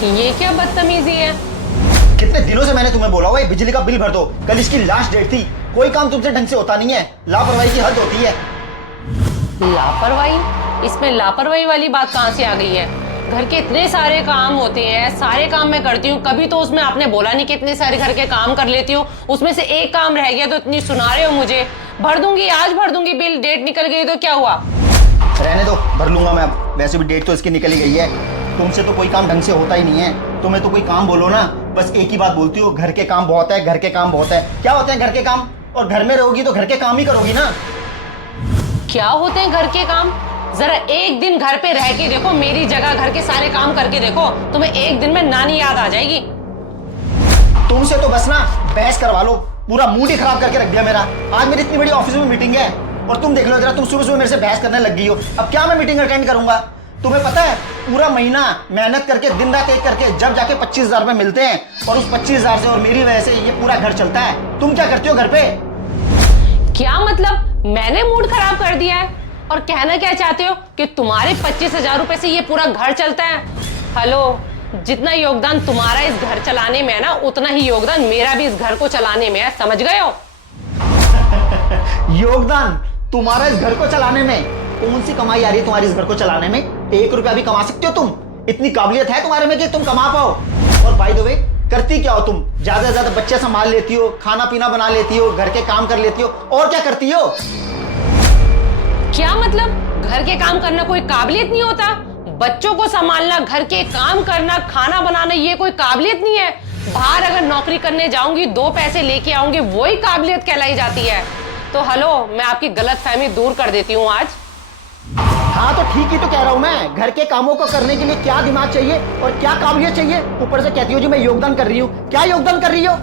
ये क्या बदतमीजी है? कितने दिनों से मैंने तुम्हें बोला हुआ है बिजली का बिल भर दो, कल इसकी लास्ट डेट थी। कोई काम तुमसे ढंग से होता नहीं है, लापरवाही की हद होती है। लापरवाही? इसमें लापरवाही वाली बात कहाँ से आ गई है? घर के इतने सारे काम होते हैं, सारे काम मैं करती हूँ, कभी तो उसमें आपने बोला नहीं कि इतने सारे घर के काम कर लेती हूँ, उसमें से एक काम रह गया तो इतनी सुना रहे हो मुझे। भर दूंगी, आज भर दूंगी बिल, डेट निकल गई तो क्या हुआ? रहने दो, भर लूंगा मैं अब। वैसे भी डेट तो इसकी निकल ही गई है। तुमसे तो कोई काम ढंग से होता ही नहीं है। तुम्हें तो कोई काम बोलो ना, बस एक ही बात बोलती हो, घर के काम बहुत है, घर के काम बहुत है। क्या होते हैं घर के काम? और घर में रहोगी तो घर के काम ही करोगी ना। क्या होते हैं घर के काम? जरा एक दिन घर पे रह के देखो, मेरी जगह घर के सारे काम करके देखो, तुम्हें एक दिन में नानी याद आ जाएगी। तुमसे तो बस ना बहस करवा लो, पूरा मूड ही खराब करके रख दिया मेरा। आज मेरी इतनी बड़ी ऑफिस में मीटिंग है और तुम देख लो जरा, तुम सुबह सुबह मेरे से बहस करने लग गई हो। अब क्या मैं मीटिंग अटेंड करूंगा? तुम्हें पता है पूरा महीना मेहनत करके दिन रात एक करके जब जाके 25,000 रुपए मिलते हैं, और उस 25,000 से और मेरी वजह से ये पूरा घर चलता है। तुम क्या करती हो घर पे? क्या मतलब मैंने मूड खराब कर दिया है? और कहना क्या चाहते हो कि तुम्हारे 25,000 रुपए से ये पूरा घर चलता है? हेलो, जितना योगदान तुम्हारा इस घर चलाने में है ना, उतना ही योगदान मेरा भी इस घर को चलाने में है, समझ गए हो? योगदान तुम्हारा इस घर को चलाने में? कौन सी कमाई आ रही है तुम्हारी इस घर को चलाने में? 1 रुपया भी कमा सकते हो तुम? इतनी काबिलियत है तुम्हारे में कि तुम कमा पाओ? और बाय द वे, करती क्या हो तुम? ज्यादा से ज्यादा बच्चे संभाल लेती हो, खाना पीना बना लेती हो, घर के काम कर लेती हो, और क्या करती हो? क्या मतलब घर के काम करना कोई काबिलियत नहीं होता? बच्चों को संभालना, घर के काम करना, खाना बनाना, ये कोई काबिलियत नहीं है? बाहर अगर नौकरी करने जाऊंगी, 2 पैसे लेके आऊंगी, वही काबिलियत कहलाई जाती है। तो हेलो, मैं आपकी गलतफहमी दूर कर देती हूँ आज। हाँ तो ठीक ही तो कह रहा हूं मैं। घर के कामों को करने के लिए क्या दिमाग चाहिए और क्या काबिलियत चाहिए? ऊपर से कहती हो जी मैं योगदान कर रही हूँ। क्या योगदान कर रही हो?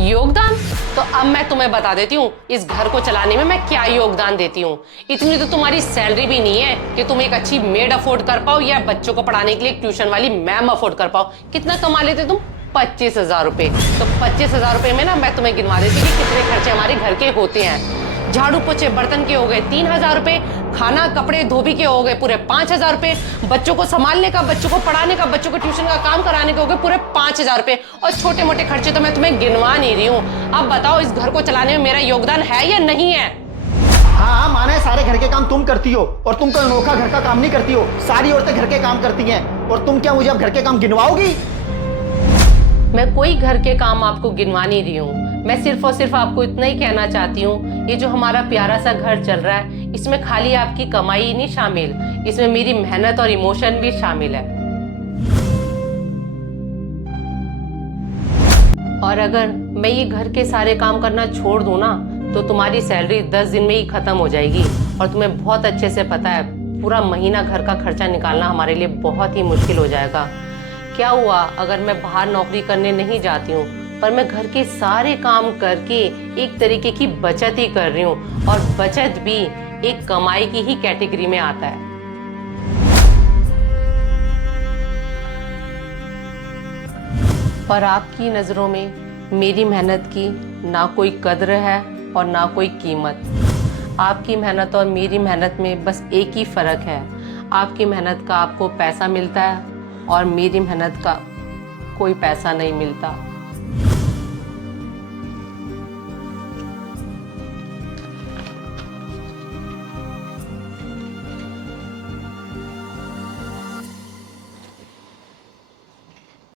योगदान? तो अब मैं तुम्हें बता देती हूँ इस घर को चलाने में मैं क्या योगदान देती हूँ। इतनी तो तुम्हारी सैलरी भी नहीं है कि तुम एक अच्छी मेड अफोर्ड कर पाओ या बच्चों को पढ़ाने के लिए एक ट्यूशन वाली मैम अफोर्ड कर पाओ। कितना कमा लेते तुम? 25,000 रुपए। तो 25,000 रुपए में ना मैं तुम्हें गिनवा देती कि कितने खर्चे हमारे घर के होते हैं। झाड़ू पोछे बर्तन के हो गए 3,000 रुपए, खाना कपड़े धोबी के हो गए पूरे 5,000 रुपए, बच्चों को संभालने का, बच्चों को पढ़ाने का, बच्चों को ट्यूशन का काम कराने के हो गए पूरे 5,000 रुपए, और छोटे मोटे खर्चे तो मैं तुम्हें गिनवा नहीं रही हूँ। अब बताओ इस घर को चलाने में मेरा योगदान है या नहीं है? हाँ माना है, सारे घर के काम तुम करती हो और तुम कोई अनोखा घर का काम नहीं करती हो। सारी औरतें घर के काम करती हैं और तुम क्या मुझे अब घर के काम गिनवाओगी? मैं कोई घर के काम आपको गिनवा नहीं रही हूँ। मैं सिर्फ और सिर्फ आपको इतना ही कहना चाहती हूँ, ये जो हमारा प्यारा सा घर चल रहा है, इसमें खाली आपकी कमाई ही नहीं शामिल, इसमें मेरी मेहनत और इमोशन भी शामिल है। और अगर मैं ये घर के सारे काम करना छोड़ दूँ ना, तो तुम्हारी सैलरी 10 दिन में ही खत्म हो जाएगी। और तुम्हें बहुत अच्छे से पता है पूरा महीना घर का खर्चा निकालना हमारे लिए बहुत ही मुश्किल हो जाएगा। क्या हुआ अगर मैं बाहर नौकरी करने नहीं जाती हूँ, पर मैं घर के सारे काम करके एक तरीके की बचत ही कर रही हूँ, और बचत भी एक कमाई की ही कैटेगरी में आता है। पर आपकी नजरों में मेरी मेहनत की ना कोई कद्र है और ना कोई कीमत। आपकी मेहनत और मेरी मेहनत में बस एक ही फर्क है, आपकी मेहनत का आपको पैसा मिलता है और मेरी मेहनत का कोई पैसा नहीं मिलता।